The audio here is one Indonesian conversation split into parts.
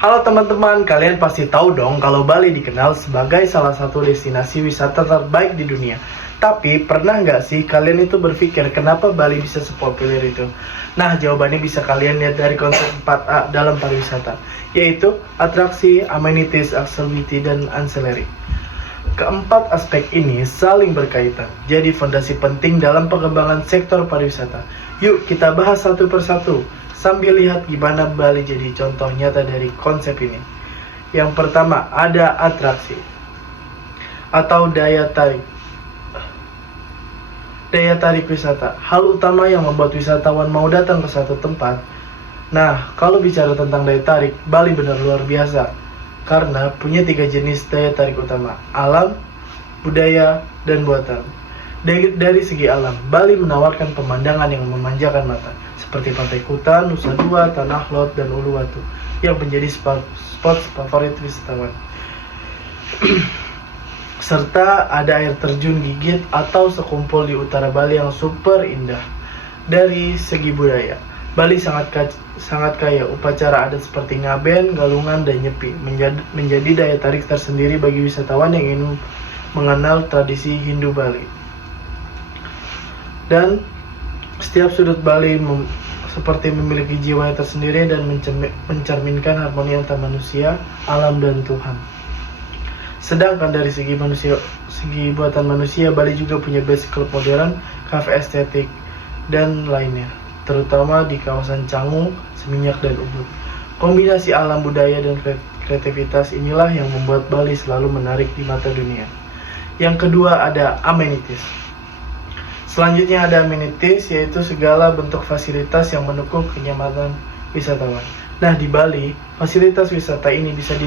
Halo teman-teman, kalian pasti tahu dong kalau Bali dikenal sebagai salah satu destinasi wisata terbaik di dunia. Tapi pernah nggak sih kalian itu berpikir kenapa Bali bisa sepopuler itu? Nah, jawabannya bisa kalian lihat dari konsep 4A dalam pariwisata, yaitu atraksi, amenities, accessibility, dan ancillary. Keempat aspek ini saling berkaitan, jadi fondasi penting dalam pengembangan sektor pariwisata. Yuk kita bahas satu persatu, sambil lihat gimana Bali jadi contoh nyata dari konsep ini. Yang pertama ada atraksi atau daya tarik. Daya tarik wisata, hal utama yang membuat wisatawan mau datang ke satu tempat. Nah, kalau bicara tentang daya tarik, Bali benar luar biasa karena punya 3 jenis daya tarik utama: alam, budaya, dan buatan. Dari segi alam, Bali menawarkan pemandangan yang memanjakan mata, seperti Pantai Kuta, Nusa Dua, Tanah Lot, dan Uluwatu, yang menjadi spot favorit wisatawan. Serta ada air terjun Gigit atau Sekumpul di utara Bali yang super indah. Dari segi budaya, Bali sangat kaya upacara adat seperti ngaben, galungan, dan nyepi, menjadi daya tarik tersendiri bagi wisatawan yang ingin mengenal tradisi Hindu Bali. Dan setiap sudut Bali seperti memiliki jiwa yang tersendiri dan mencerminkan harmoni antara manusia, alam, dan Tuhan. Sedangkan dari segi buatan manusia, Bali juga punya base club modern, cafe estetik, dan lainnya, terutama di kawasan Canggu, Seminyak, dan Ubud. Kombinasi alam, budaya, dan kreativitas inilah yang membuat Bali selalu menarik di mata dunia. Yang kedua ada amenities. Selanjutnya ada amenities, yaitu segala bentuk fasilitas yang mendukung kenyamanan wisatawan. Nah, di Bali, fasilitas wisata ini bisa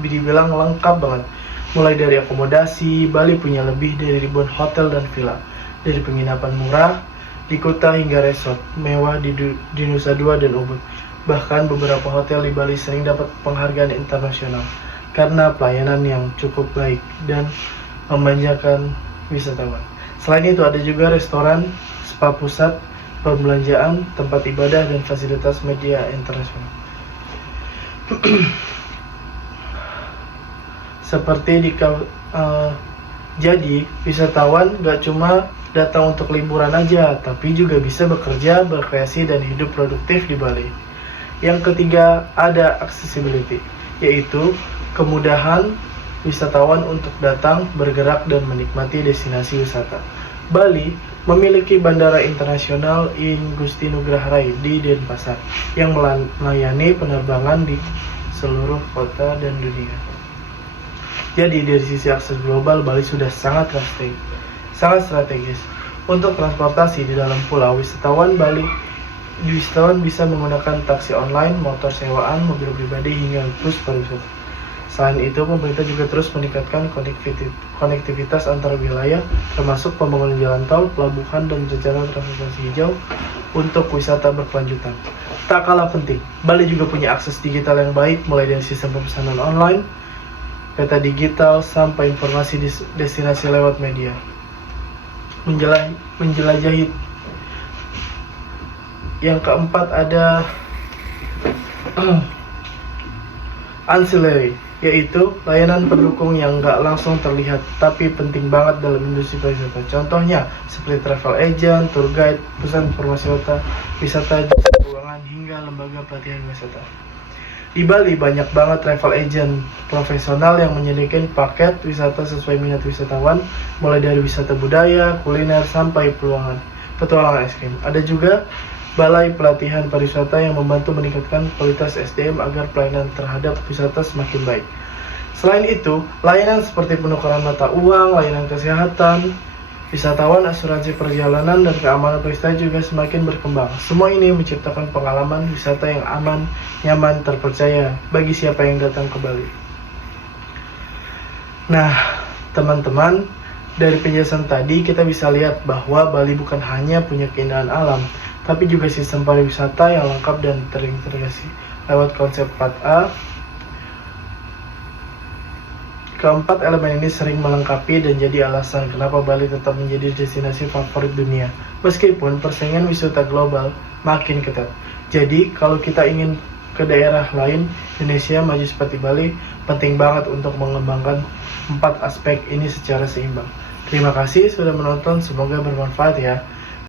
dibilang lengkap banget. Mulai dari akomodasi, Bali punya lebih dari ribuan hotel dan villa. Dari penginapan murah di kota hingga resort mewah di Nusa Dua dan Ubud. Bahkan beberapa hotel di Bali sering dapat penghargaan internasional karena pelayanan yang cukup baik dan memanjakan wisatawan. Selain itu ada juga restoran, spa pusat, perbelanjaan, tempat ibadah, dan fasilitas media internasional. Jadi wisatawan gak cuma datang untuk liburan aja, tapi juga bisa bekerja, berkreasi, dan hidup produktif di Bali. Yang ketiga ada accessibility, yaitu kemudahan wisatawan untuk datang, bergerak, dan menikmati destinasi wisata. Bali memiliki Bandara Internasional Igusti Ngurah Rai di Denpasar yang melayani penerbangan di seluruh kota dan dunia. Jadi dari sisi akses global, Bali sudah sangat strategis. Untuk transportasi di dalam pulau, wisatawan bisa menggunakan taksi online, motor sewaan, mobil pribadi, hingga bus pariwisata. Selain itu, pemerintah juga terus meningkatkan konektivitas antar wilayah, termasuk pembangunan jalan tol, pelabuhan, dan rencana transportasi hijau untuk wisata berkelanjutan. Tak kalah penting, Bali juga punya akses digital yang baik, mulai dari sistem pemesanan online, peta digital, sampai informasi destinasi lewat media. Menjelajahi. Yang keempat ada ancillary, yaitu layanan pendukung yang nggak langsung terlihat tapi penting banget dalam industri pariwisata. Contohnya seperti travel agent, tour guide, pusat informasi wisata, jasa keuangan, hingga lembaga pelatihan wisata. Di Bali banyak banget travel agent profesional yang menyediakan paket wisata sesuai minat wisatawan, mulai dari wisata budaya, kuliner, sampai petualangan ekstrim. Ada juga balai pelatihan pariwisata yang membantu meningkatkan kualitas SDM agar pelayanan terhadap wisata semakin baik. Selain itu, layanan seperti penukaran mata uang, layanan kesehatan, wisatawan, asuransi perjalanan, dan keamanan pariwisata juga semakin berkembang. Semua ini menciptakan pengalaman wisata yang aman, nyaman, terpercaya bagi siapa yang datang ke Bali. Nah, teman-teman, dari penjelasan tadi kita bisa lihat bahwa Bali bukan hanya punya keindahan alam, tapi juga sistem pariwisata yang lengkap dan terintegrasi lewat konsep 4A. Keempat elemen ini sering melengkapi dan jadi alasan kenapa Bali tetap menjadi destinasi favorit dunia, meskipun persaingan wisata global makin ketat. Jadi, kalau kita ingin ke daerah lain Indonesia maju seperti Bali, penting banget untuk mengembangkan 4 aspek ini secara seimbang. Terima kasih sudah menonton, semoga bermanfaat ya.